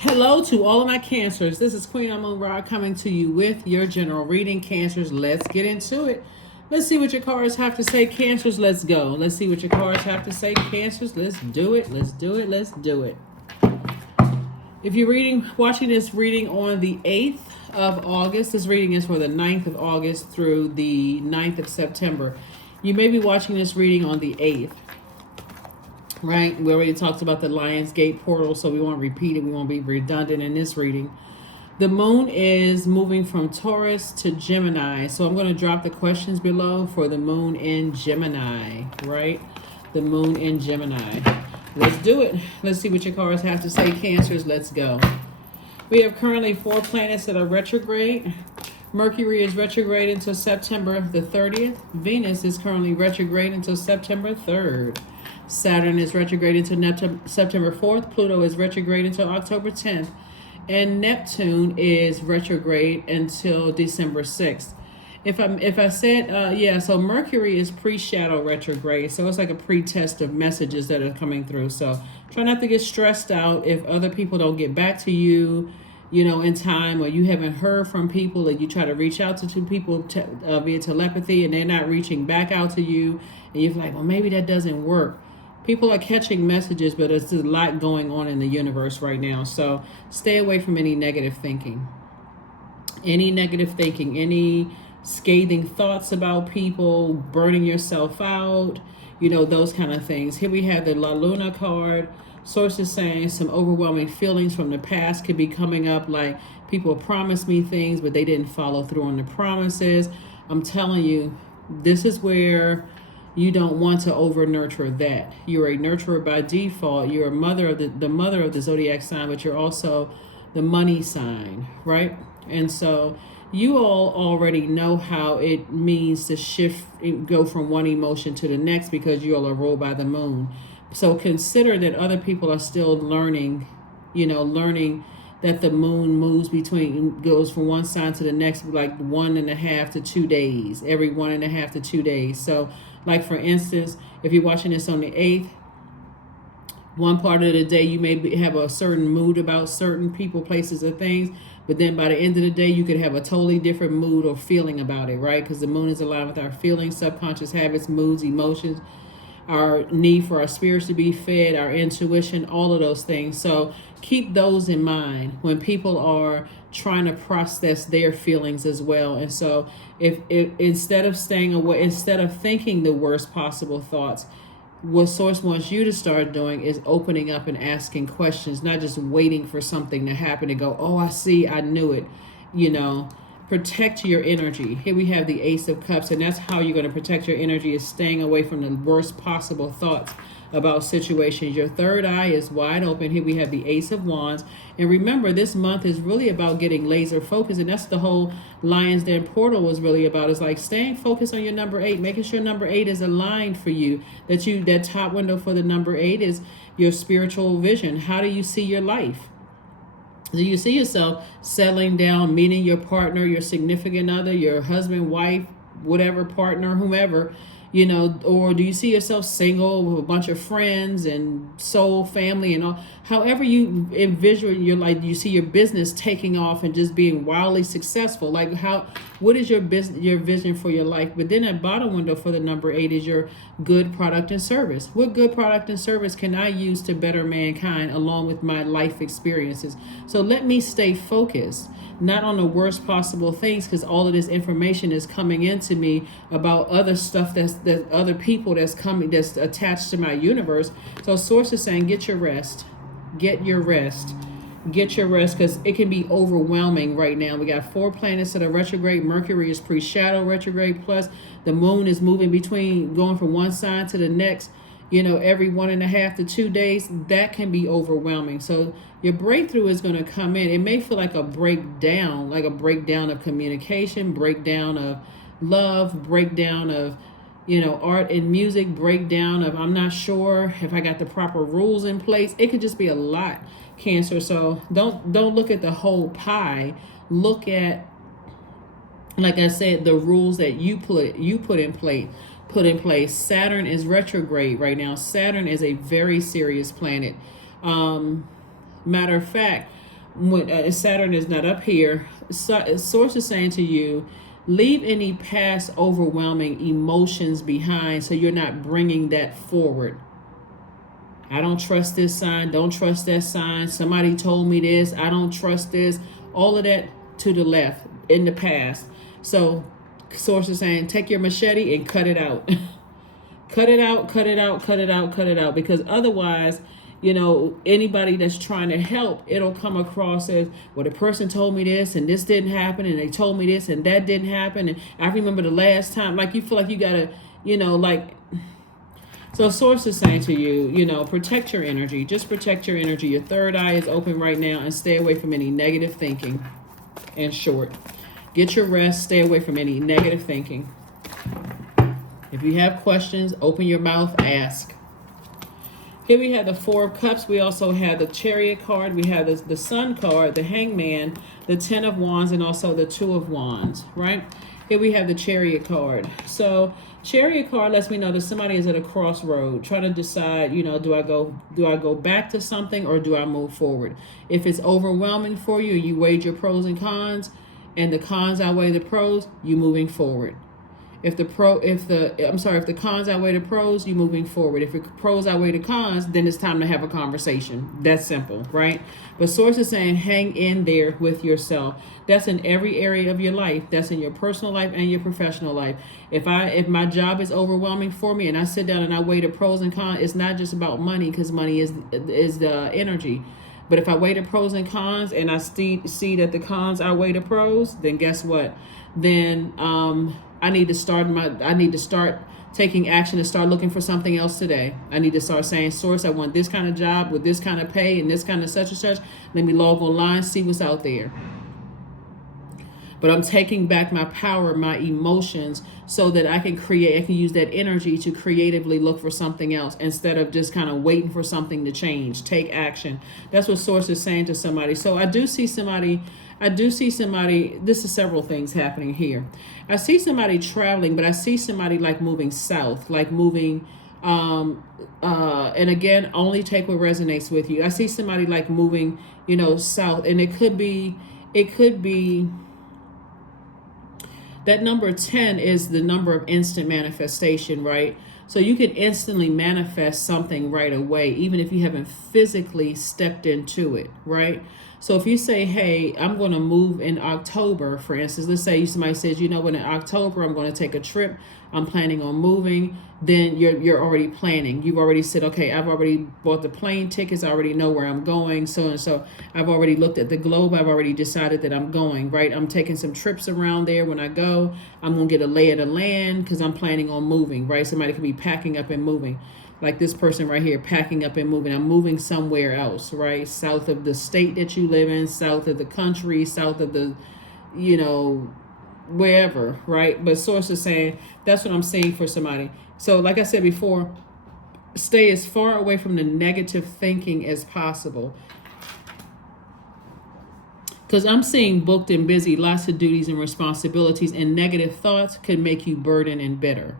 Hello to all of my Cancers. This is Queen Amun Ra coming to you with your general reading. Cancers, let's get into it. Let's see what your cards have to say. Cancers, let's go. Let's see what your cards have to say. Cancers, let's do it. Let's do it. Let's do it. If you're watching this reading on the 8th of August, this reading is for the 9th of August through the 9th of September. You may be watching this reading on the 8th. Right, we already talked about the Lion's Gate portal, so we won't repeat it. We won't be redundant in this reading. The moon is moving from Taurus to Gemini, so I'm going to drop the questions below for the moon in Gemini, right? The moon in Gemini. Let's do it. Let's see what your cards have to say. Cancers, let's go. We have currently 4 planets that are retrograde. Mercury is retrograde until September the 30th. Venus is currently retrograde until September 3rd. Saturn is retrograde until September 4th. Pluto is retrograde until October 10th. And Neptune is retrograde until December 6th. If I said, so Mercury is pre-shadow retrograde. So it's like a pre-test of messages that are coming through. So try not to get stressed out if other people don't get back to you, in time, or you haven't heard from people and you try to reach out to people via telepathy and they're not reaching back out to you. And you're like, well, maybe that doesn't work. People are catching messages, but there's a lot going on in the universe right now. So stay away from any negative thinking. Any scathing thoughts about people, burning yourself out, those kind of things. Here we have the La Luna card. Sources saying some overwhelming feelings from the past could be coming up, like people promised me things, but they didn't follow through on the promises. I'm telling you, this is where you don't want to over nurture that. You're a nurturer by default. You're a mother of the mother of the zodiac sign, but you're also the money sign, right? And so you all already know how it means to shift, go from one emotion to the next, because you all are ruled by the moon. So consider that other people are still learning that the moon goes from one sign to the next, like 1.5 to 2 days, every 1.5 to 2 days. So like, for instance, if you're watching this on the 8th, one part of the day you may have a certain mood about certain people, places, or things, but then by the end of the day you could have a totally different mood or feeling about it, right? Because the moon is aligned with our feelings, subconscious habits, moods, emotions, our need for our spirits to be fed, our intuition, all of those things. So keep those in mind when people are trying to process their feelings as well. And so if instead of staying away, instead of thinking the worst possible thoughts, what Source wants you to start doing is opening up and asking questions, not just waiting for something to happen and go, oh, I knew it. Protect your energy. Here we have the Ace of Cups, and that's how you're going to protect your energy, is staying away from the worst possible thoughts about situations. Your third eye is wide open. Here we have the Ace of Wands. And remember, this month is really about getting laser focused, and that's the whole Lion's Den portal was really about. It's like staying focused on your number 8, making sure number 8 is aligned for you, that top window for the number 8 is your spiritual vision. How do you see your life? Do you see yourself settling down, meeting your partner, your significant other, your husband, wife, whatever, partner, whomever, or do you see yourself single with a bunch of friends and soul family and all? However you envision your life, you see your business taking off and just being wildly successful. Like, what is your vision for your life? But then that bottom window for the number 8 is your good product and service. What good product and service can I use to better mankind along with my life experiences? So let me stay focused, not on the worst possible things, because all of this information is coming into me about other stuff that other people that's attached to my universe. So Source is saying, get your rest, because it can be overwhelming right now. We got 4 planets that are retrograde. Mercury is pre-shadow retrograde, plus the moon is moving between, going from one sign to the next, every 1.5 to 2 days. That can be overwhelming. So your breakthrough is going to come in. It may feel like a breakdown of communication, breakdown of love, breakdown of, art and music, breakdown of, I'm not sure if I got the proper rules in place. It could just be a lot, Cancer. So don't look at the whole pie. Look at, like I said, the rules that you put in place. Saturn is retrograde right now. Saturn is a very serious planet. Matter of fact, when Saturn is not up here, Source is saying to you, leave any past overwhelming emotions behind so you're not bringing that forward. I don't trust this sign. Don't trust that sign. Somebody told me this. I don't trust this. All of that to the left in the past. So Source is saying, take your machete and cut it out. Cut it out, cut it out, cut it out, cut it out. Because otherwise, anybody that's trying to help, it'll come across as, well, the person told me this and this didn't happen and they told me this and that didn't happen. And I remember the last time, like you feel like you gotta, so Source is saying to you, protect your energy. Just protect your energy. Your third eye is open right now, and stay away from any negative thinking. In short, get your rest. Stay away from any negative thinking. If you have questions, open your mouth, ask. Here we have the Four of Cups. We also have the Chariot card. We have the Sun card, the Hangman, the Ten of Wands, and also the Two of Wands, right? Here we have the Chariot card. So Chariot card lets me know that somebody is at a crossroad, trying to decide, do I go back to something or do I move forward? If it's overwhelming for you, you weighed your pros and cons, and the cons outweigh the pros, you moving forward. If the cons outweigh the pros, you moving forward. If the pros outweigh the cons, then it's time to have a conversation. That's simple, right? But Source is saying, hang in there with yourself. That's in every area of your life. That's in your personal life and your professional life. If my job is overwhelming for me and I sit down and I weigh the pros and cons, it's not just about money, because money is the energy. But if I weigh the pros and cons and I see that the cons outweigh the pros, then guess what? Then I need to start taking action and start looking for something else today. I need to start saying, Source, I want this kind of job with this kind of pay and this kind of such and such. Let me log online, see what's out there. But I'm taking back my power, my emotions, so that I can use that energy to creatively look for something else instead of just kind of waiting for something to change. Take action. That's what Source is saying to somebody. So I do see somebody, this is several things happening here. I see somebody traveling, but I see somebody like moving south, like moving, and again, only take what resonates with you. I see somebody like moving, south, and it could be, that number 10 is the number of instant manifestation, right? So you can instantly manifest something right away, even if you haven't physically stepped into it, right? So if you say, hey, I'm going to move in October, for instance, let's say somebody says, in October, I'm going to take a trip. I'm planning on moving. Then you're already planning. You've already said, okay, I've already bought the plane tickets. I already know where I'm going. So and so I've already looked at the globe. I've already decided that I'm going, right? I'm taking some trips around there. When I go, I'm going to get a lay of the land because I'm planning on moving, right? Somebody could be packing up and moving. Like this person right here, packing up and moving. I'm moving somewhere else, right? South of the state that you live in, south of the country, south of the, wherever, right? But Source is saying, that's what I'm seeing for somebody. So like I said before, stay as far away from the negative thinking as possible. Because I'm seeing booked and busy, lots of duties and responsibilities, and negative thoughts could make you burdened and bitter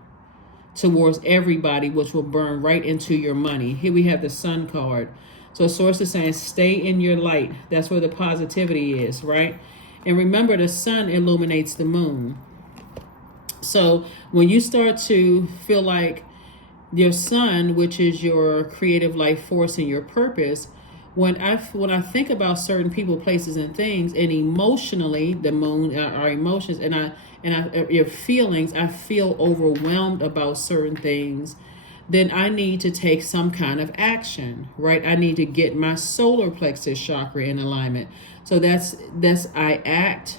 towards everybody, which will burn right into your money. Here we have the Sun card. So Source is saying, stay in your light. That's where the positivity is, right? And remember, the sun illuminates the moon. So when you start to feel like your sun, which is your creative life force and your purpose, when I think about certain people, places, and things, and emotionally, the moon, our emotions, and your feelings, I feel overwhelmed about certain things, then I need to take some kind of action, right? I need to get my solar plexus chakra in alignment. So that's I act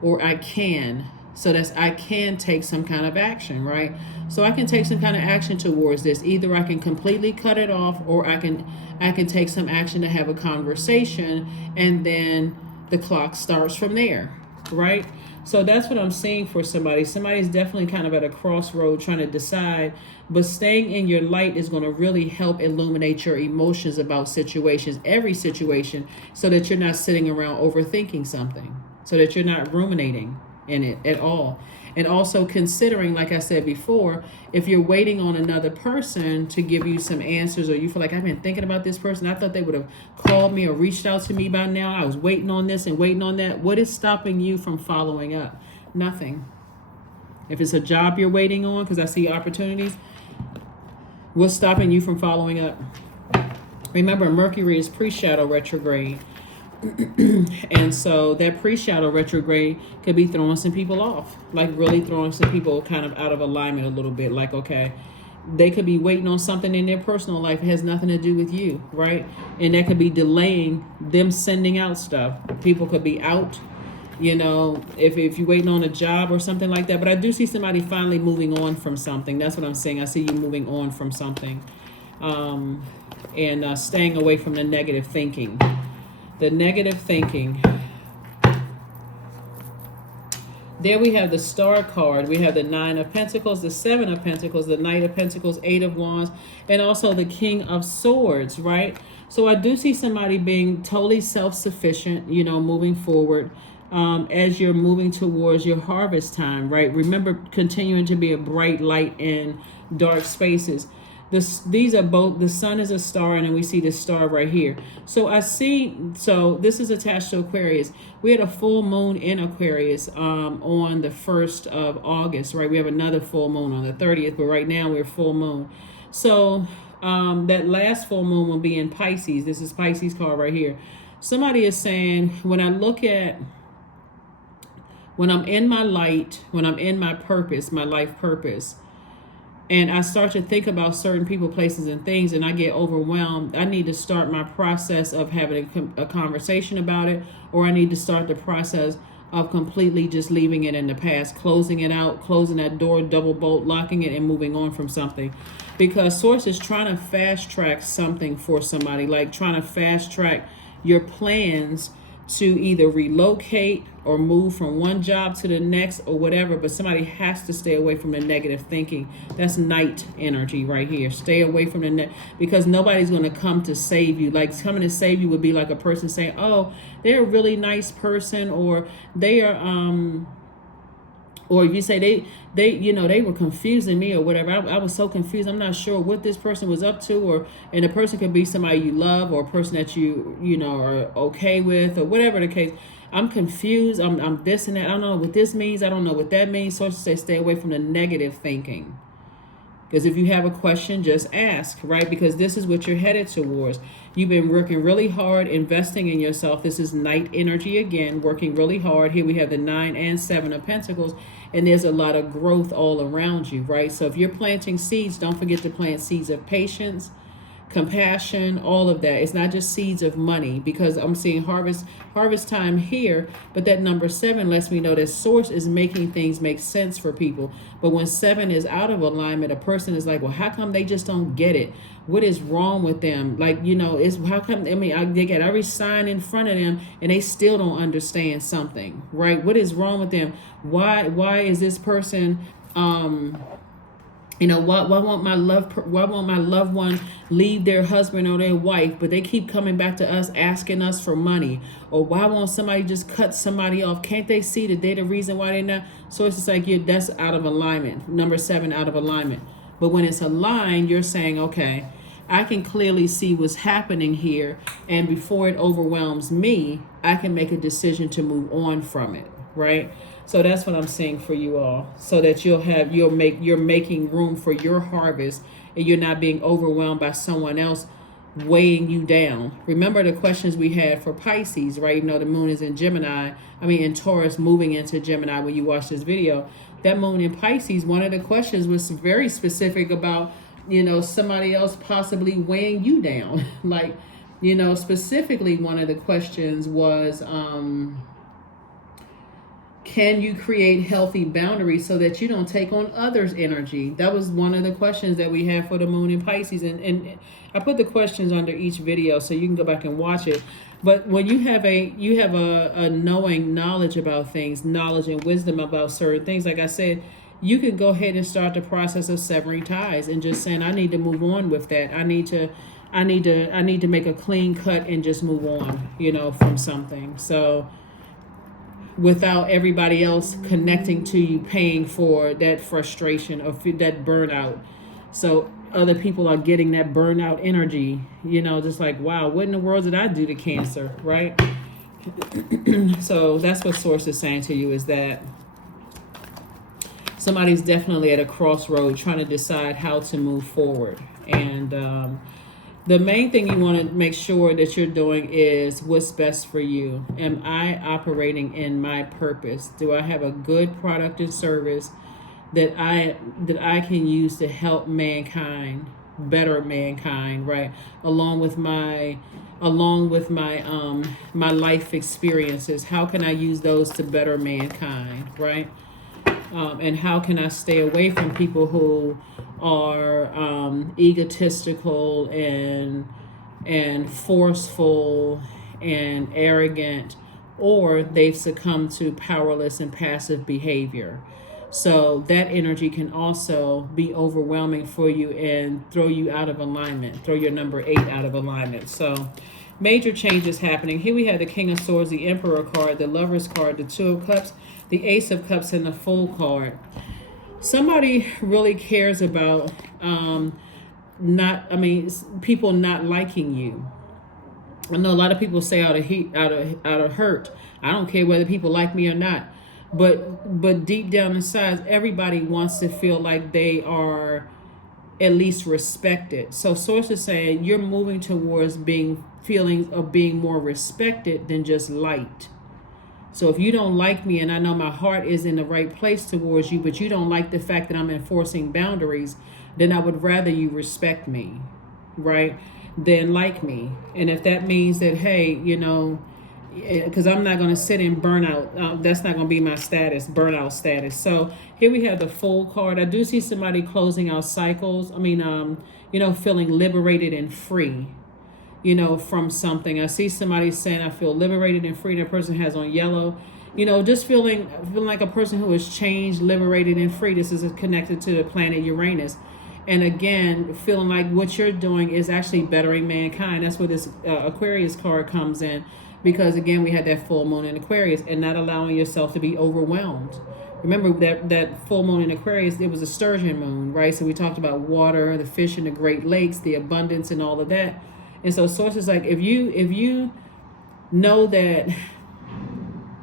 or I can. So I can take some kind of action, right? So I can take some kind of action towards this. Either I can completely cut it off, or I can take some action to have a conversation, and then the clock starts from there, right? So that's what I'm seeing for somebody. Somebody's definitely kind of at a crossroad trying to decide, but staying in your light is going to really help illuminate your emotions about situations, every situation, so that you're not sitting around overthinking something, so that you're not ruminating. in it at all. And also considering, like I said before, if you're waiting on another person to give you some answers, or you feel like, I've been thinking about this person, I thought they would have called me or reached out to me by now, I was waiting on this and waiting on that. What is stopping you from following up? Nothing. If it's a job you're waiting on, because I see opportunities, what's stopping you from following up? Remember, Mercury is pre-shadow retrograde. And so that pre-shadow retrograde could be throwing some people off, like really throwing some people kind of out of alignment a little bit. Like, okay, they could be waiting on something in their personal life. It has nothing to do with you, right? And that could be delaying them sending out stuff. People could be out, you know, if you're waiting on a job or something like that. But I do see somebody finally moving on from something. That's what I'm saying. I see you moving on from something, and staying away from the negative thinking. The negative thinking. There we have the Star card. We have the 9 of Pentacles, the 7 of Pentacles, the Knight of Pentacles, 8 of Wands, and also the King of Swords, right? So I do see somebody being totally self-sufficient, you know, moving forward, as you're moving towards your harvest time, right? Remember, continuing to be a bright light in dark spaces. These are both, the sun is a star, and then we see this star right here. So I see, so this is attached to Aquarius. We had a full moon in Aquarius on the 1st of August, right? We have another full moon on the 30th, but right now we're full moon. So that last full moon will be in Pisces. This is Pisces card right here. Somebody is saying, when I'm in my light, when I'm in my purpose, my life purpose, and I start to think about certain people, places, and things, and I get overwhelmed, I need to start my process of having a conversation about it, or I need to start the process of completely just leaving it in the past, closing it out, closing that door, double bolt, locking it, and moving on from something. Because Source is trying to fast track something for somebody, like trying to fast track your plans to either relocate or move from one job to the next or whatever, but somebody has to stay away from the negative thinking. That's night energy right here. Stay away from the because nobody's going to come to save you. Like, coming to save you would be like a person saying, oh, they're a really nice person, or they are or if you say they you know, they were confusing me or whatever. I was so confused. I'm not sure what this person was up to, and the person could be somebody you love, or a person that you know are okay with, or whatever the case. I'm confused. I'm this and that. I don't know what this means. I don't know what that means. Sources say stay away from the negative thinking. Because if you have a question, just ask, right? Because this is what you're headed towards. You've been working really hard, investing in yourself. This is night energy again, working really hard. Here we have the 9 and 7 of Pentacles, and there's a lot of growth all around you, right? So if you're planting seeds, don't forget to plant seeds of patience, compassion, all of that. It's not just seeds of money, because I'm seeing harvest time here, but that number 7 lets me know that Source is making things make sense for people. But when 7 is out of alignment, a person is like, well, how come they just don't get it? What is wrong with them? Like, you know, it's how come, I mean, they get every sign in front of them and they still don't understand something, right? What is wrong with them? Why is this person you know, why won't my loved one leave their husband or their wife, but they keep coming back to us asking us for money? Or why won't somebody just cut somebody off? Can't they see that they're the reason why they're not? So it's just like, that's out of alignment. Number 7, out of alignment. But when it's aligned, you're saying, okay, I can clearly see what's happening here, and before it overwhelms me, I can make a decision to move on from it, right? So that's what I'm saying for you all, so that you're making room for your harvest, and you're not being overwhelmed by someone else weighing you down. Remember the questions we had for Pisces, right? You know, the moon is in in Taurus, moving into Gemini. When you watch this video, that moon in Pisces, one of the questions was very specific about, you know, somebody else possibly weighing you down. Like, you know, specifically one of the questions was, can you create healthy boundaries so that you don't take on others' energy? That was one of the questions that we had for the moon in Pisces. And I put the questions under each video so you can go back and watch it. But when you have a knowledge about things, knowledge and wisdom about certain things, like I said, you can go ahead and start the process of severing ties and just saying, I need to move on with that. I need to make a clean cut and just move on, you know, from something. So without everybody else connecting to you, paying for that frustration or that burnout. So other people are getting that burnout energy, just like, wow, what in the world did I do to Cancer, right? So that's what Source is saying to you, is that somebody's definitely at a crossroad trying to decide how to move forward. And the main thing you want to make sure that you're doing is what's best for you. Am I operating in my purpose? Do I have a good product and service that I can use to help mankind, better mankind, right? Along with my my life experiences, how can I use those to better mankind, right? And how can I stay away from people who are egotistical and forceful and arrogant, or they've succumbed to powerless and passive behavior. So that energy can also be overwhelming for you and throw you out of alignment, throw your number 8 out of alignment. So major changes happening. Here we have the King of Swords, the Emperor card, the Lover's card, the Two of Cups, the Ace of Cups, and the Fool card. Somebody really cares about people not liking you. I know a lot of people say out of hurt, I don't care whether people like me or not. But deep down inside, everybody wants to feel like they are at least respected. So Source is saying you're moving towards feelings of being more respected than just liked. So if you don't like me, and I know my heart is in the right place towards you, but you don't like the fact that I'm enforcing boundaries, then I would rather you respect me, right, than like me. And if that means that, hey, because I'm not going to sit in burnout. That's not going to be my status, burnout status. So here we have the Fool card. I do see somebody closing out cycles. Feeling liberated and free, from something. I see somebody saying, I feel liberated and free. That person has on yellow. Just feeling like a person who has changed, liberated, and free. This is connected to the planet Uranus. And again, feeling like what you're doing is actually bettering mankind. That's where this Aquarius card comes in. Because again, we had that full moon in Aquarius, and not allowing yourself to be overwhelmed. Remember that full moon in Aquarius, it was a sturgeon moon, right? So we talked about water, the fish in the Great Lakes, the abundance and all of that. And so Source is like, if you know that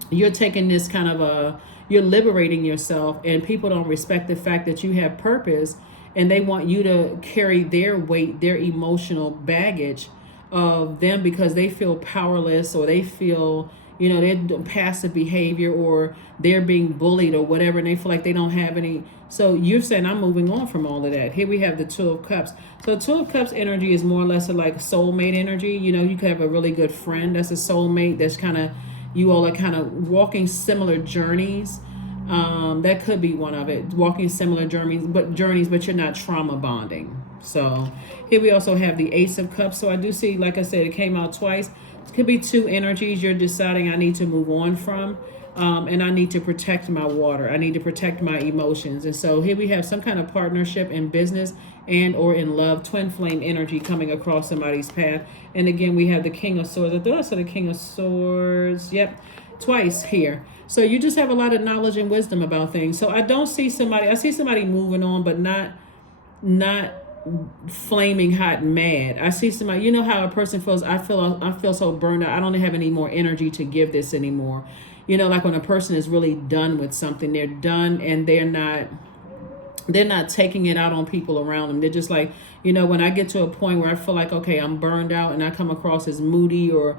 you're taking this kind of you're liberating yourself, and people don't respect the fact that you have purpose, and they want you to carry their weight, their emotional baggage of them, because they feel powerless, or they feel they're passive behavior, or they're being bullied or whatever, and they feel like they don't have any. So you're saying, I'm moving on from all of that. Here we have the Two of Cups. So Two of Cups energy is more or less like soulmate energy. You could have a really good friend that's a soulmate, that's kind of, you all are kind of walking similar journeys. That could be one of it, walking similar journeys, but you're not trauma bonding. So here we also have the Ace of Cups. So I do see, like I said, it came out twice. It could be two energies you're deciding I need to move on from. And I need to protect my water. I need to protect my emotions. And so here we have some kind of partnership in business and or in love, twin flame energy coming across somebody's path. And again, we have the King of Swords. I thought I saw the King of Swords. Yep, twice here. So you just have a lot of knowledge and wisdom about things. So I don't see somebody, I see somebody moving on, but not flaming hot and mad. I see somebody, how a person feels, I feel so burned out. I don't have any more energy to give this anymore. Like when a person is really done with something, they're done, and they're not taking it out on people around them. They're just like, when I get to a point where I feel like, okay, I'm burned out, and I come across as moody or,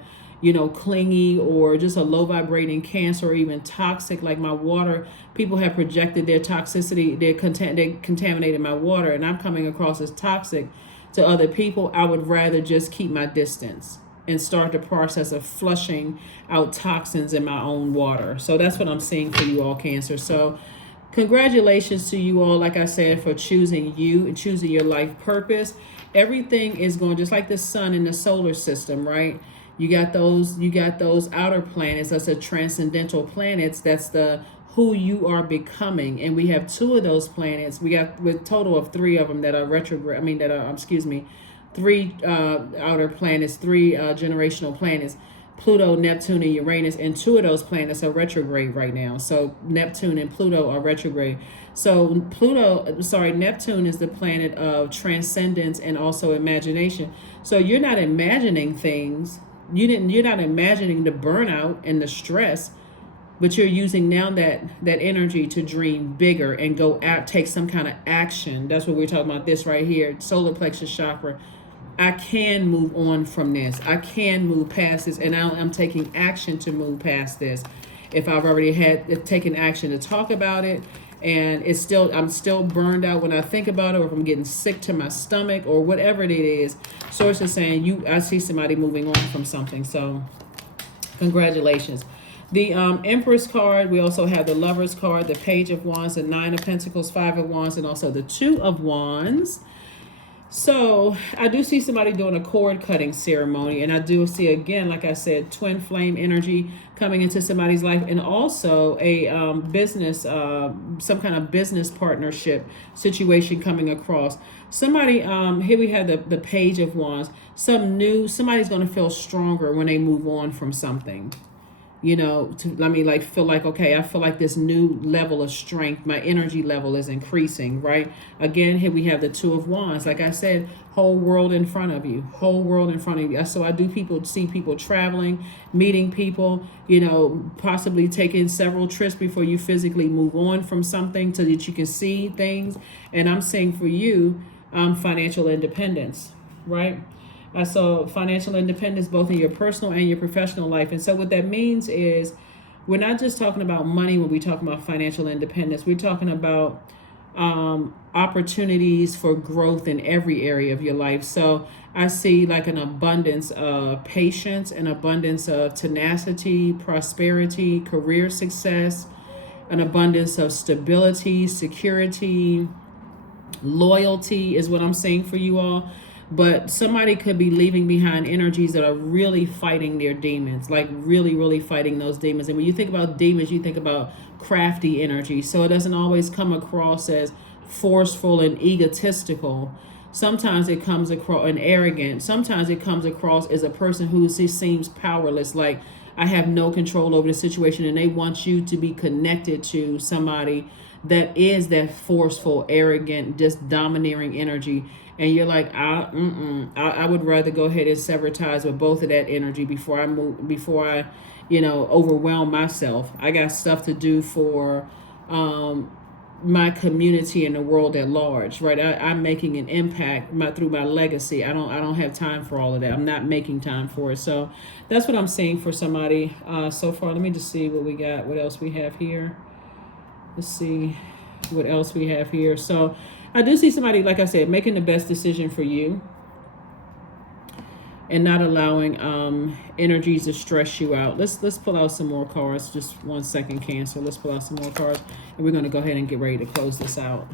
clingy, or just a low vibrating Cancer, or even toxic, like my water, people have projected their toxicity, they contaminated my water, and I'm coming across as toxic to other people. I would rather just keep my distance and start the process of flushing out toxins in my own water. So that's what I'm seeing for you all, Cancer. So congratulations to you all, like I said, for choosing you and choosing your life purpose. Everything is going just like the sun in the solar system, right? You got those outer planets. That's the transcendental planets. That's the who you are becoming. And we have two of those planets. We got with total of three of them that are retrograde. Three outer planets, three generational planets. Pluto, Neptune, and Uranus, and two of those planets are retrograde right now. So Neptune and Pluto are retrograde. So Neptune is the planet of transcendence and also imagination. So you're not imagining things. You're not imagining the burnout and the stress, but you're using now that energy to dream bigger and go out, take some kind of action. That's what we're talking about. This right here, solar plexus chakra. I can move on from this. I can move past this, and now I'm taking action to move past this. If I've already taken action to talk about it, and I'm still burned out when I think about it, or if I'm getting sick to my stomach, or whatever it is, source is saying I see somebody moving on from something. So, congratulations. The Empress card. We also have the Lovers card, the Page of Wands, the Nine of Pentacles, Five of Wands, and also the Two of Wands. So I do see somebody doing a cord cutting ceremony, and I do see, again, like I said, twin flame energy coming into somebody's life, and also a business, some kind of business partnership situation coming across. Somebody, here we have the Page of Wands. Somebody's going to feel stronger when they move on from something. Feel like, okay, I feel like this new level of strength, my energy level is increasing, right? Again, here we have the Two of Wands. Like I said, whole world in front of you, So I do see people traveling, meeting people, possibly taking several trips before you physically move on from something so that you can see things. And I'm saying for you, financial independence, right? I saw financial independence both in your personal and your professional life. And so what that means is we're not just talking about money when we talk about financial independence. We're talking about opportunities for growth in every area of your life. So I see like an abundance of patience, an abundance of tenacity, prosperity, career success, an abundance of stability, security, loyalty is what I'm saying for you all. But somebody could be leaving behind energies that are really fighting their demons, like really, really fighting those demons. And when you think about demons, you think about crafty energy. So it doesn't always come across as forceful and egotistical. Sometimes it comes across and arrogant. Sometimes it comes across as a person who seems powerless, like I have no control over the situation, and they want you to be connected to somebody that is that forceful, arrogant, just domineering energy. And you're like, I would rather go ahead and sever ties with both of that energy before I overwhelm myself. I got stuff to do for my community and the world at large, right? I'm making an impact through my legacy. I don't have time for all of that. I'm not making time for it. So that's what I'm saying for somebody so far. Let me just see what we got. What else we have here? Let's see what else we have here. So I do see somebody, like I said, making the best decision for you and not allowing energies to stress you out. Let's pull out some more cards. Just 1 second, Cancer. Let's pull out some more cards, and we're going to go ahead and get ready to close this out.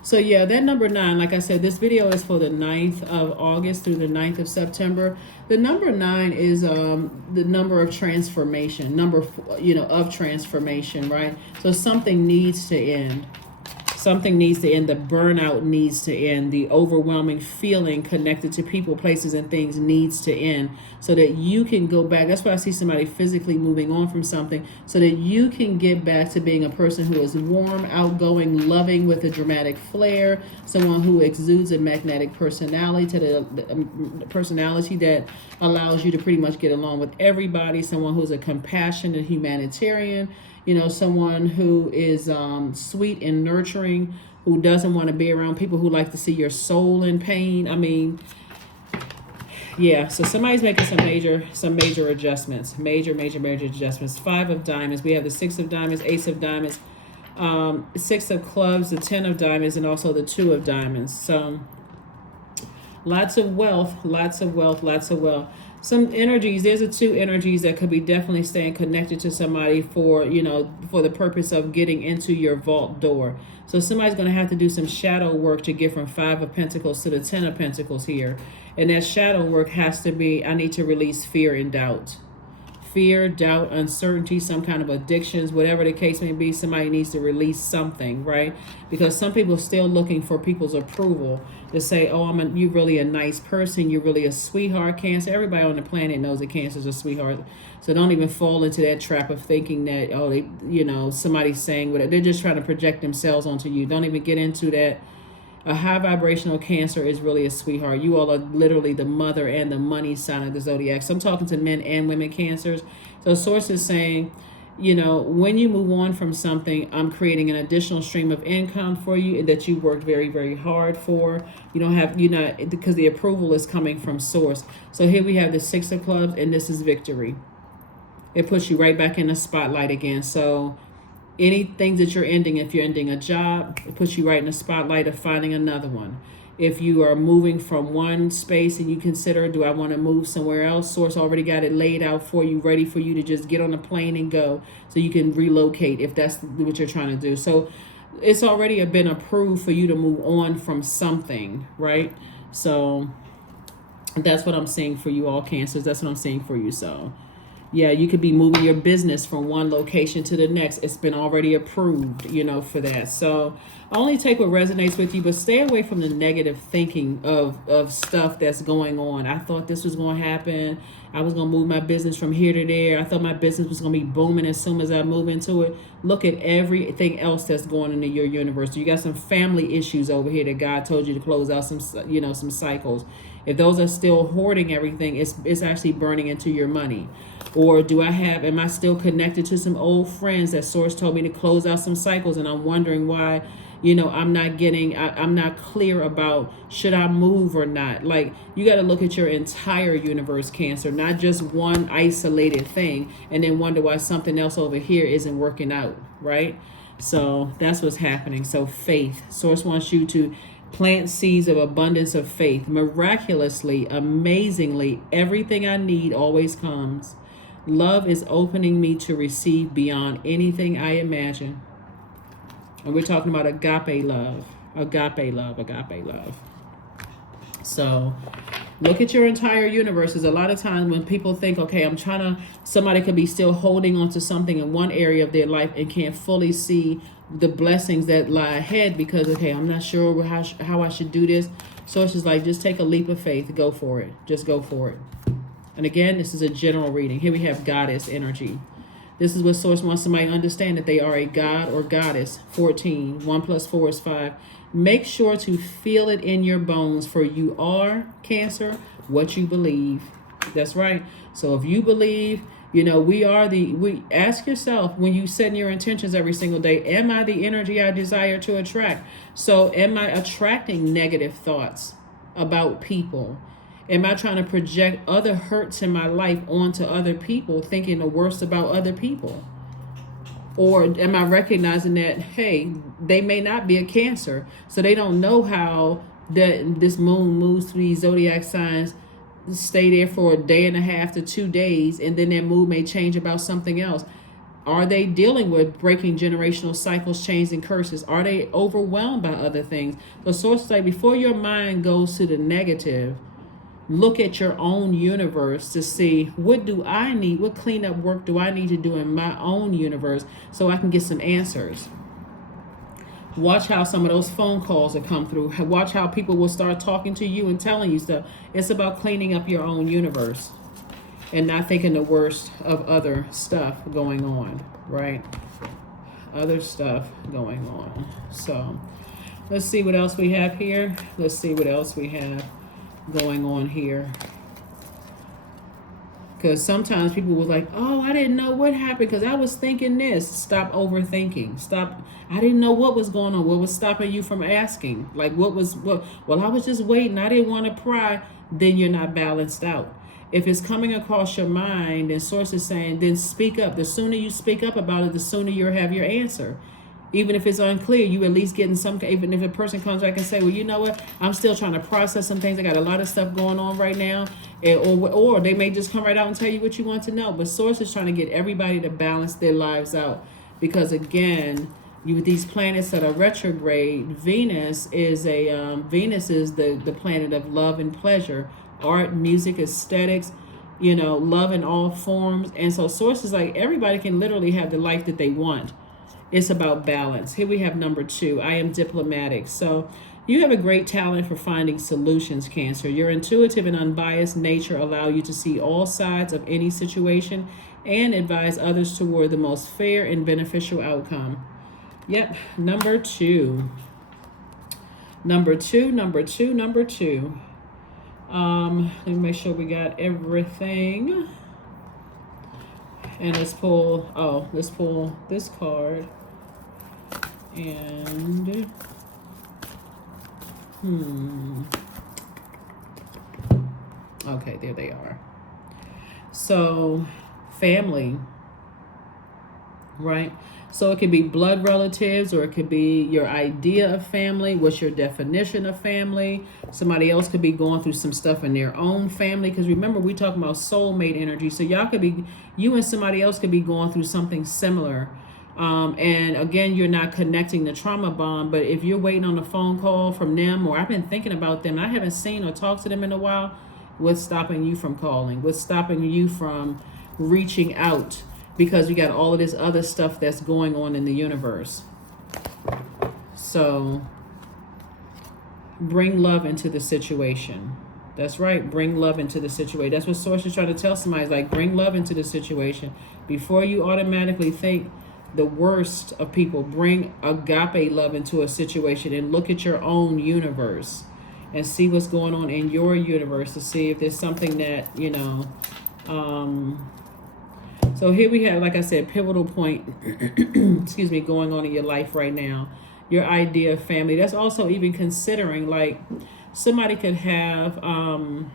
So yeah, that number 9, like I said, this video is for the 9th of August through the 9th of September. The number 9 is the number of transformation, of transformation, right? So something needs to end. Something needs to end. The burnout needs to end. The overwhelming feeling connected to people, places, and things needs to end so that you can go back. That's why I see somebody physically moving on from something so that you can get back to being a person who is warm, outgoing, loving with a dramatic flair, someone who exudes a magnetic personality, to the personality that allows you to pretty much get along with everybody, someone who's a compassionate humanitarian, someone who is sweet and nurturing, who doesn't want to be around people who like to see your soul in pain. I mean, yeah, so somebody's making some major adjustments, major adjustments. 5 of diamonds. We have the 6 of diamonds, Ace of diamonds, 6 of clubs, the 10 of diamonds, and also the 2 of diamonds. So lots of wealth. Some energies, there's 2 energies that could be definitely staying connected to somebody for the purpose of getting into your vault door. So somebody's going to have to do some shadow work to get from 5 of Pentacles to the 10 of Pentacles here. And that shadow work has to be, I need to release fear and doubt. fear, doubt, uncertainty, some kind of addictions, whatever the case may be. Somebody needs to release something, right? Because some people are still looking for people's approval to say, oh, you're really a nice person. You're really a sweetheart, Cancer. Everybody on the planet knows that Cancer's a sweetheart. So don't even fall into that trap of thinking that, oh, somebody's saying whatever. They're just trying to project themselves onto you. Don't even get into that. A high vibrational Cancer is really a sweetheart. You all are literally the mother and the money sign of the Zodiac. So I'm talking to men and women Cancers. So Source is saying, when you move on from something, I'm creating an additional stream of income for you that you worked very, very hard for. Because the approval is coming from Source. So here we have the Six of Clubs, and this is victory. It puts you right back in the spotlight again. So anything that you're ending, if you're ending a job, it puts you right in the spotlight of finding another one. If you are moving from one space and you consider, do I want to move somewhere else? Source already got it laid out for you, ready for you to just get on a plane and go, so you can relocate if that's what you're trying to do. So it's already been approved for you to move on from something, right? So that's what I'm seeing for you all, Cancers. That's what I'm seeing for you. So yeah, you could be moving your business from one location to the next. It's been already approved, for that. So only take what resonates with you, but stay away from the negative thinking of stuff that's going on. I thought this was going to happen. I was going to move my business from here to there. I thought my business was going to be booming as soon as I move into it. Look at everything else that's going into your universe. You got some family issues over here that God told you to close out some cycles. If those are still hoarding everything, it's actually burning into your money. Or am I still connected to some old friends that Source told me to close out some cycles, and I'm wondering why, I'm not clear about should I move or not. Like, you got to look at your entire universe, Cancer, not just one isolated thing, and then wonder why something else over here isn't working out, right? So that's what's happening. So faith. Source wants you to plant seeds of abundance of faith. Miraculously, amazingly, everything I need always comes. Love is opening me to receive beyond anything I imagine. And we're talking about agape love. Agape love, agape love. So look at your entire universe. There's a lot of times when people think, okay, somebody could be still holding on to something in one area of their life and can't fully see the blessings that lie ahead because, okay, I'm not sure how I should do this. So it's just like, just take a leap of faith. Go for it. Just go for it. And again, this is a general reading. Here we have goddess energy. This is what Source wants somebody to understand, that they are a god or goddess. 14. 1 plus 4 is 5. Make sure to feel it in your bones, for you are, Cancer, what you believe. That's right. So if you believe, we ask yourself when you set your intentions every single day, am I the energy I desire to attract? So am I attracting negative thoughts about people? Am I trying to project other hurts in my life onto other people, thinking the worst about other people? Or am I recognizing that, hey, they may not be a Cancer, so they don't know how this moon moves through these zodiac signs, stay there for a day and a half to 2 days, and then their mood may change about something else. Are they dealing with breaking generational cycles, chains, and curses? Are they overwhelmed by other things? The Source say, before your mind goes to the negative, look at your own universe to see, what do I need? What cleanup work do I need to do in my own universe so I can get some answers? Watch how some of those phone calls will come through. Watch how people will start talking to you and telling you stuff. It's about cleaning up your own universe and not thinking the worst of other stuff going on, right? Other stuff going on. So let's see what else we have here. Let's see what else we have going on here. Because sometimes people were like, oh, I didn't know what happened because I was thinking this. Stop overthinking. Stop. I didn't know what was going on. What was stopping you from asking? Like, what? Well, I was just waiting. I didn't want to pry. Then you're not balanced out. If it's coming across your mind and Source is saying, then speak up. The sooner you speak up about it, the sooner you'll have your answer. Even if it's unclear, you at least getting some, even if a person comes back and say, well, you know what, I'm still trying to process some things. I got a lot of stuff going on right now. Or they may just come right out and tell you what you want to know. But Source is trying to get everybody to balance their lives out. Because again, with these planets that are retrograde, Venus is the planet of love and pleasure, art, music, aesthetics, love in all forms. And so source is like everybody can literally have the life that they want. It's about balance. Here we have number 2. I am diplomatic. So you have a great talent for finding solutions, Cancer. Your intuitive and unbiased nature allow you to see all sides of any situation and advise others toward the most fair and beneficial outcome. Yep, number 2. Number 2, number 2, number 2. Let me make sure we got everything. And let's pull this card. And okay, there they are. So family, right? So it could be blood relatives, or it could be your idea of family. What's your definition of family? Somebody else could be going through some stuff in their own family. Because remember, we talking about soulmate energy. So you and somebody else could be going through something similar. And again, you're not connecting the trauma bond. But if you're waiting on a phone call from them, or I've been thinking about them, I haven't seen or talked to them in a while, what's stopping you from calling? What's stopping you from reaching out? Because we got all of this other stuff that's going on in the universe. So bring love into the situation. That's right. Bring love into the situation. That's what Source is trying to tell somebody. It's like, bring love into the situation. Before you automatically think the worst of people, bring agape love into a situation and look at your own universe and see what's going on in your universe to see if there's something that, so here we have, like I said, pivotal point, excuse me, going on in your life right now. Your idea of family. That's also even considering, like, somebody could have an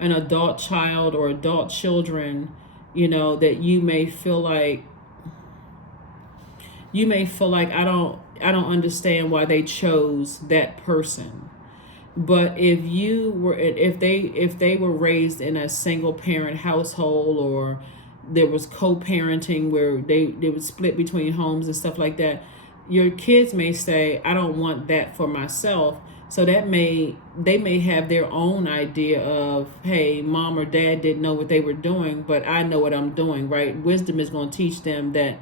adult child or adult children, that you may feel like I don't understand why they chose that person. But if they were raised in a single parent household, or there was co-parenting where they would split between homes and stuff like that, your kids may say, I don't want that for myself. So they may have their own idea of, hey, mom or dad didn't know what they were doing, but I know what I'm doing, right? Wisdom is going to teach them that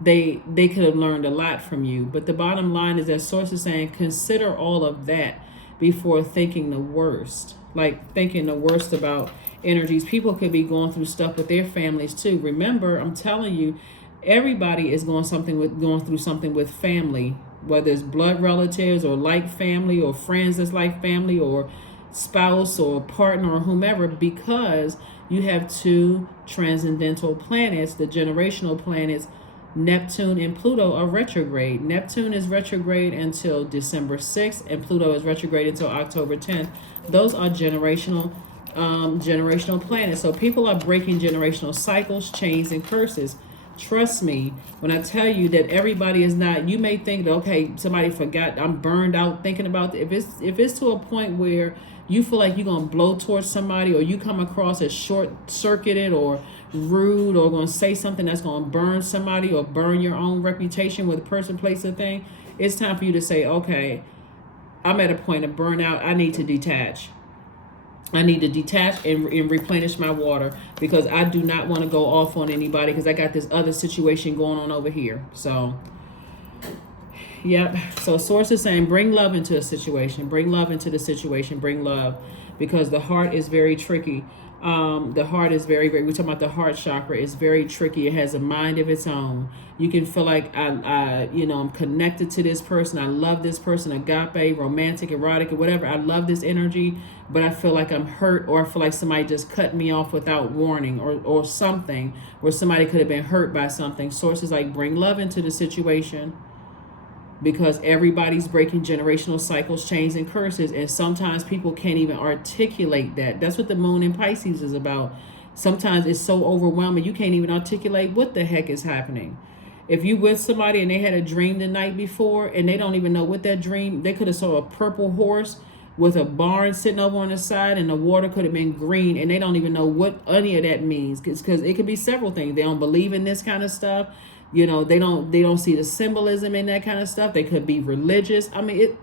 they could have learned a lot from you. But the bottom line is that Source is saying, consider all of that before thinking the worst. Like thinking the worst about energies. People could be going through stuff with their families too. Remember, I'm telling you, everybody is going through something with family, whether it's blood relatives or like family or friends that's like family or spouse or partner or whomever, because you have 2 transcendental planets, the generational planets. Neptune and Pluto are retrograde. Neptune is retrograde until December 6th, and Pluto is retrograde until October 10th. Those are generational planets. So people are breaking generational cycles, chains, and curses. Trust me when I tell you that everybody is not. You may think that, okay, somebody forgot, I'm burned out thinking about it. If it's to a point where you feel like you're going to blow towards somebody, or you come across as short-circuited or rude, or going to say something that's going to burn somebody or burn your own reputation with a person, place, or thing, it's time for you to say, okay, I'm at a point of burnout. I need to detach. I need to detach and replenish my water, because I do not want to go off on anybody, because I got this other situation going on over here. So, yep. So Source is saying, bring love into a situation. Bring love into the situation. Bring love, because the heart is very tricky. The heart is very, very, we're talking about the heart chakra. It's very tricky. It has a mind of its own. You can feel like I'm connected to this person. I love this person, agape, romantic, erotic, or whatever. I love this energy, but I feel like I'm hurt, or I feel like somebody just cut me off without warning, or something, where somebody could have been hurt by something. Source is like, bring love into the situation, because everybody's breaking generational cycles, chains, and curses. And sometimes people can't even articulate that. That's what the moon in Pisces is about. Sometimes it's so overwhelming, you can't even articulate what the heck is happening. If you with somebody and they had a dream the night before and they don't even know what that dream, they could have saw a purple horse with a barn sitting over on the side, and the water could have been green, and they don't even know what any of that means, because it could be several things. They don't believe in this kind of stuff. They don't see the symbolism in that kind of stuff. They could be religious. I mean,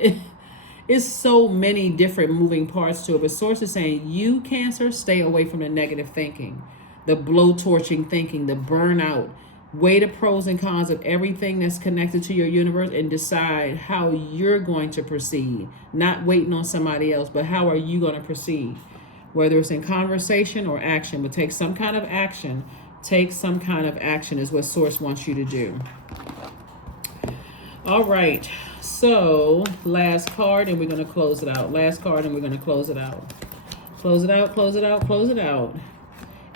It's so many different moving parts to it. But Source is saying, you, Cancer, stay away from the negative thinking, the blowtorching thinking, the burnout. Weigh the pros and cons of everything that's connected to your universe and decide how you're going to proceed. Not waiting on somebody else, but how are you going to proceed? Whether it's in conversation or action, but take some kind of action. Take some kind of action is what Source wants you to do. All right. So, last card, and we're going to close it out. Last card, and we're going to close it out. Close it out, close it out, close it out.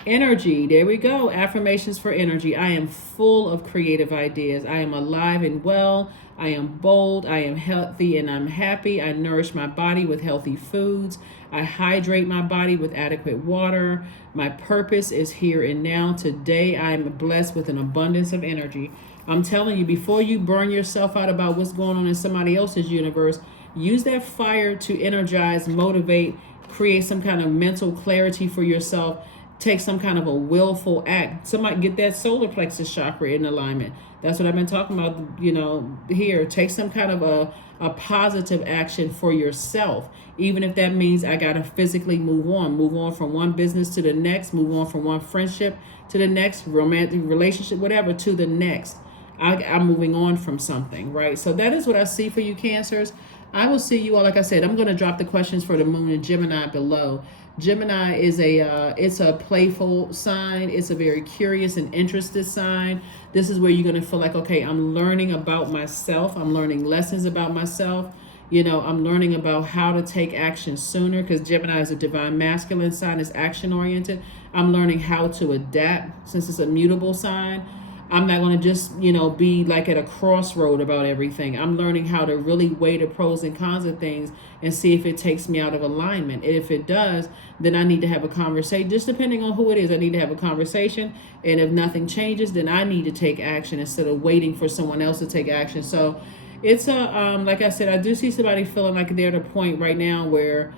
Energy, there we go. Affirmations for energy. I am full of creative ideas. I am alive and well. I am bold. I am healthy and I'm happy. I nourish my body with healthy foods. I hydrate my body with adequate water. My purpose is here and now. Today, I am blessed with an abundance of energy. I'm telling you, before you burn yourself out about what's going on in somebody else's universe, use that fire to energize, motivate, create some kind of mental clarity for yourself. Take some kind of a willful act. Somebody get that solar plexus chakra in alignment. That's what I've been talking about, here. Take some kind of a positive action for yourself. Even if that means I got to physically move on from one business to the next, move on from one friendship to the next, romantic relationship, whatever, to the next. I'm moving on from something, right? So that is what I see for you, Cancers. I will see you all. Like I said, I'm going to drop the questions for the moon and Gemini below. Gemini is it's a playful sign. It's a very curious and interested sign. This is where you're going to feel like, okay, I'm learning about myself. I'm learning lessons about myself. I'm learning about how to take action sooner, because Gemini is a divine masculine sign. It's action oriented. I'm learning how to adapt since it's a mutable sign. I'm not going to just, be like at a crossroad about everything. I'm learning how to really weigh the pros and cons of things and see if it takes me out of alignment. And if it does, then I need to have a conversation. Just depending on who it is, I need to have a conversation. And if nothing changes, then I need to take action instead of waiting for someone else to take action. So it's like I said, I do see somebody feeling like they're at a point right now where,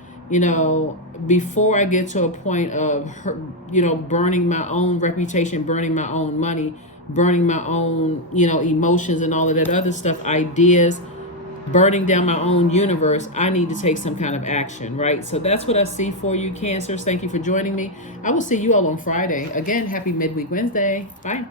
before I get to a point of, burning my own reputation, burning my own money, burning my own, emotions and all of that other stuff, ideas, burning down my own universe, I need to take some kind of action, right? So that's what I see for you, Cancers. Thank you for joining me. I will see you all on Friday. Again, happy Midweek Wednesday. Bye.